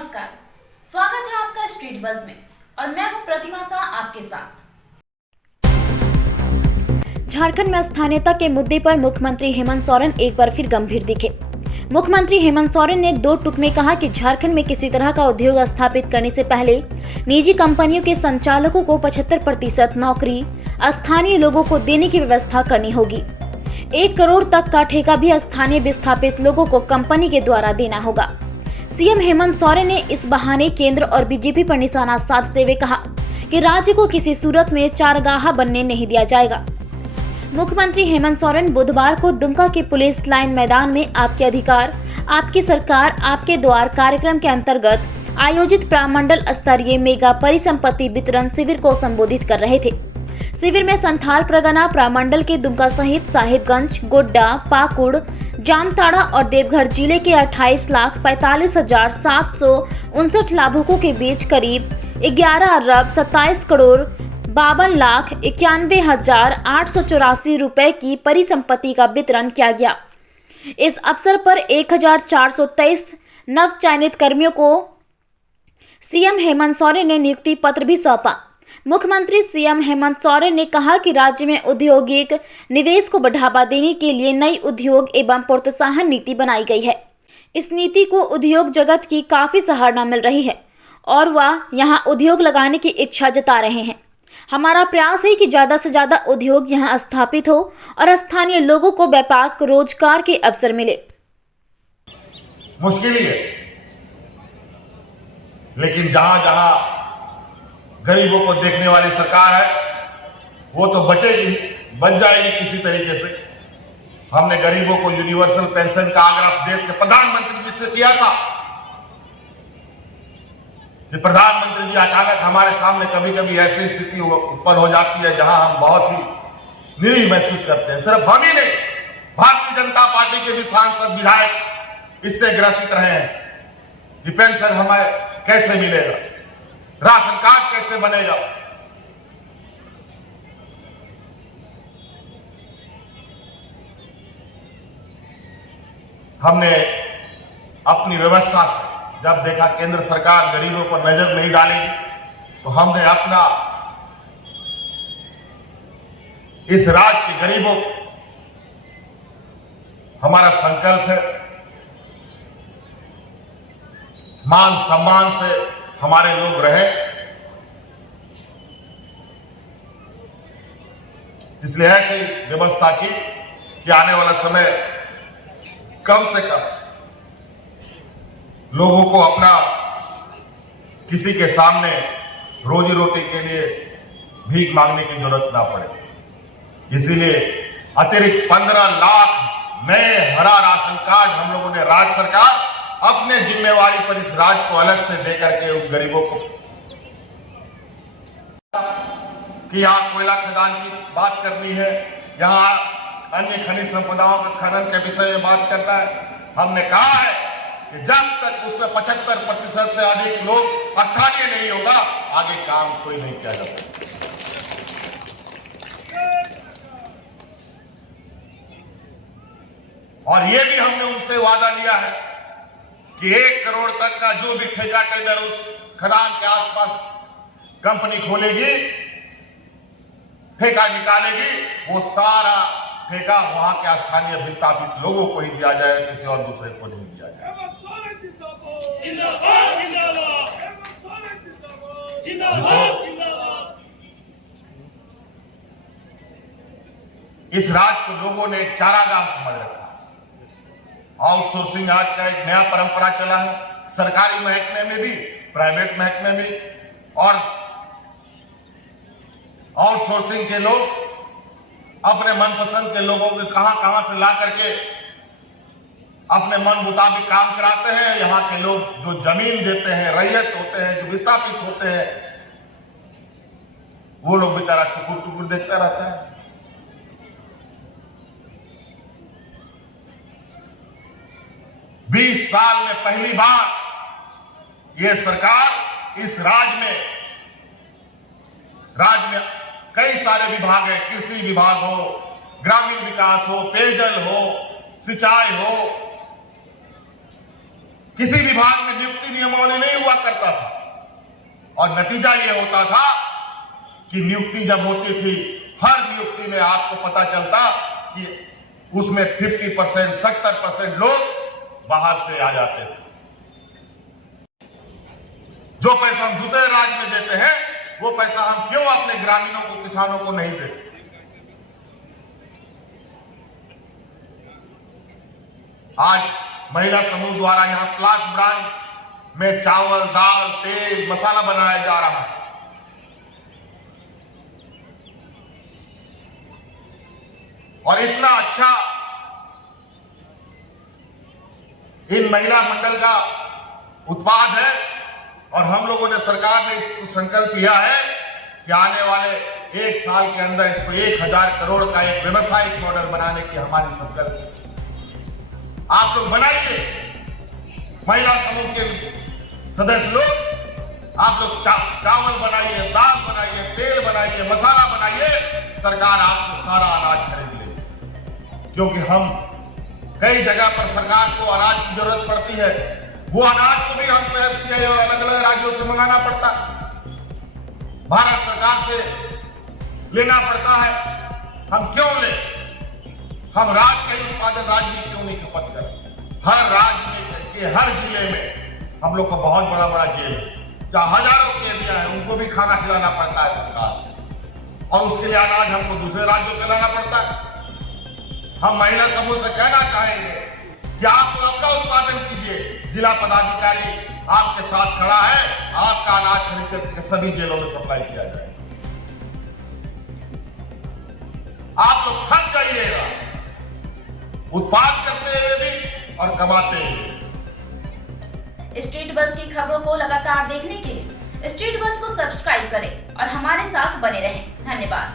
नमस्कार, स्वागत है आपका स्ट्रीट बज़ में और मैं हूं प्रतिमा शाह आपके साथ। झारखंड में स्थानीयता के मुद्दे पर मुख्यमंत्री हेमंत सोरेन एक बार फिर गंभीर दिखे। मुख्यमंत्री हेमंत सोरेन ने दो टूक में कहा कि झारखंड में किसी तरह का उद्योग स्थापित करने से पहले निजी कंपनियों के संचालकों को 75% नौकरी स्थानीय लोगों को देने की व्यवस्था करनी होगी। 1 करोड़ तक का ठेका भी स्थानीय विस्थापित लोगों को कंपनी के द्वारा देना होगा। सीएम हेमंत सोरेन ने इस बहाने केंद्र और बीजेपी पर निशाना साधते हुए कहा कि राज्य को किसी सूरत में चारगाहा बनने नहीं दिया जाएगा। मुख्यमंत्री हेमंत सोरेन बुधवार को दुमका के पुलिस लाइन मैदान में आपके अधिकार आपकी सरकार आपके द्वार कार्यक्रम के अंतर्गत आयोजित प्रामंडल स्तरीय मेगा परिसंपत्ति वितरण शिविर को संबोधित कर रहे थे। शिविर में संथाल परगना प्रामंडल के दुमका सहित साहिबगंज, गोड्डा, पाकुड़, जामताड़ा और देवघर जिले के 28,45,759 लाभुकों के बीच करीब 11 अरब 27 करोड़ 52,91,884 रुपए की परिसंपत्ति का वितरण किया गया। इस अवसर पर 1,423 नव चयनित कर्मियों को सीएम हेमंत सोरेन ने नियुक्ति पत्र भी सौंपा। मुख्यमंत्री सीएम हेमंत सोरेन ने कहा कि राज्य में औद्योगिक निवेश को बढ़ावा देने के लिए नई उद्योग एवं प्रोत्साहन नीति बनाई गई है। इस नीति को उद्योग जगत की काफी सराहना मिल रही है और वह यहां उद्योग लगाने की इच्छा जता रहे हैं। हमारा प्रयास है कि ज्यादा से ज्यादा उद्योग यहां स्थापित हो और स्थानीय लोगों को व्यापक रोजगार के अवसर मिले। मुश्किल ही है, लेकिन जहां जहां गरीबों को देखने वाली सरकार है वो तो बचेगी, बच जाएगी किसी तरीके से। हमने गरीबों को यूनिवर्सल पेंशन का आग्रह देश के प्रधानमंत्री जी से किया था कि प्रधानमंत्री जी अचानक हमारे सामने कभी कभी ऐसी स्थिति उत्पन्न हो जाती है जहां हम बहुत ही निरीह महसूस करते हैं। सिर्फ हम ही नहीं, भारतीय जनता पार्टी के भी सांसद विधायक इससे ग्रसित रहे हैं कि पेंशन हमें कैसे मिलेगा, राशन कार्ड कैसे बनेगा। हमने अपनी व्यवस्था से जब देखा केंद्र सरकार गरीबों पर नजर नहीं डालेगी तो हमने अपना इस राज्य के गरीबों को, हमारा संकल्प है मान सम्मान से हमारे लोग रहे, इसलिए ऐसी व्यवस्था की कि आने वाला समय कम से कम लोगों को अपना किसी के सामने रोजी रोटी के लिए भीख मांगने की जरूरत ना पड़े। इसीलिए अतिरिक्त 15 लाख नए हरा राशन कार्ड हम लोगों ने राज्य सरकार अपने जिम्मेवारी पर इस राज्य को अलग से दे करके उन गरीबों को कि यहाँ कोयला खदान की बात करनी है, यहाँ अन्य खनिज संपदाओं के खनन के विषय में बात करना है। हमने कहा है कि जब तक उसमें 75% से अधिक लोग स्थानीय नहीं होगा आगे काम कोई नहीं किया जा सकता। और ये भी हमने उनसे वादा लिया है कि 1 करोड़ तक का जो भी ठेका टेंडर उस खदान के आसपास कंपनी खोलेगी, ठेका निकालेगी, वो सारा ठेका वहां के स्थानीय विस्थापित लोगों को ही दिया जाए, किसी और दूसरे को नहीं दिया जाए। इस राज्य को लोगों ने एक चारागाह समझ रखा। आउटसोर्सिंग आज का एक नया परंपरा चला है, सरकारी महकमे में भी, प्राइवेट महकमे में, और आउटसोर्सिंग के लोग अपने मनपसंद के लोगों को कहां से ला करके अपने मन मुताबिक काम कराते हैं। यहाँ के लोग जो जमीन देते हैं, रैयत होते हैं, जो विस्थापित होते हैं, वो लोग बेचारा टुकुर टुकुर देखता रहता है। बीस साल में पहली बार ये सरकार इस राज्य में कई सारे विभाग हैं, कृषि विभाग हो, ग्रामीण विकास हो, पेयजल हो, सिंचाई हो, किसी विभाग में नियुक्ति नियमावली नहीं हुआ करता था और नतीजा यह होता था कि नियुक्ति जब होती थी, हर नियुक्ति में आपको पता चलता कि उसमें 50%, 70% लोग बाहर से आ जाते थे। जो पैसा हम दूसरे राज्य में देते हैं, वो पैसा हम क्यों अपने ग्रामीणों को, किसानों को नहीं देते? आज महिला समूह द्वारा यहां प्लास ब्रांड में चावल, दाल, तेल, मसाला बनाया जा रहा है। और इतना अच्छा इन महिला मंडल का उत्पाद है और हम लोगों ने, सरकार ने इसको संकल्प लिया है कि आने वाले 1 साल के अंदर इसको 1000 करोड़ का एक व्यवसायिक मॉडल बनाने की हमारी संकल्प है। आप लोग बनाइए, महिला समूह के सदस्य लोग, आप लोग चावल बनाइए, दाल बनाइए, तेल बनाइए, मसाला बनाइए, सरकार आपसे सारा अनाज खरीद ले। क्योंकि हम कई जगह पर सरकार को अनाज की जरूरत पड़ती है, वो अनाज को भी हमको एफसीआई और अलग अलग राज्यों से मंगाना पड़ता है, भारत सरकार से लेना पड़ता है। हम क्यों ले? हम राज्य का ही उत्पादन राज्य में क्यों नहीं खपत करें? हर राज्य में के हर जिले में हम लोग का बहुत बड़ा बड़ा जेल है, जहां हजारों कैदियां हैं, उनको भी खाना खिलाना पड़ता है सरकार, और उसके लिए अनाज हमको दूसरे राज्यों से लाना पड़ता है। हम महिला समूह से कहना चाहेंगे कि आप अपना उत्पादन कीजिए, जिला पदाधिकारी आपके साथ खड़ा है, आपका अनाज खरीद करके सभी जेलों में सप्लाई किया जाए। आप लोग थक जाइएगा उत्पाद करते हुए भी और कमाते हुए। स्ट्रीट बस की खबरों को लगातार देखने के लिए स्ट्रीट बस को सब्सक्राइब करें और हमारे साथ बने रहें। धन्यवाद।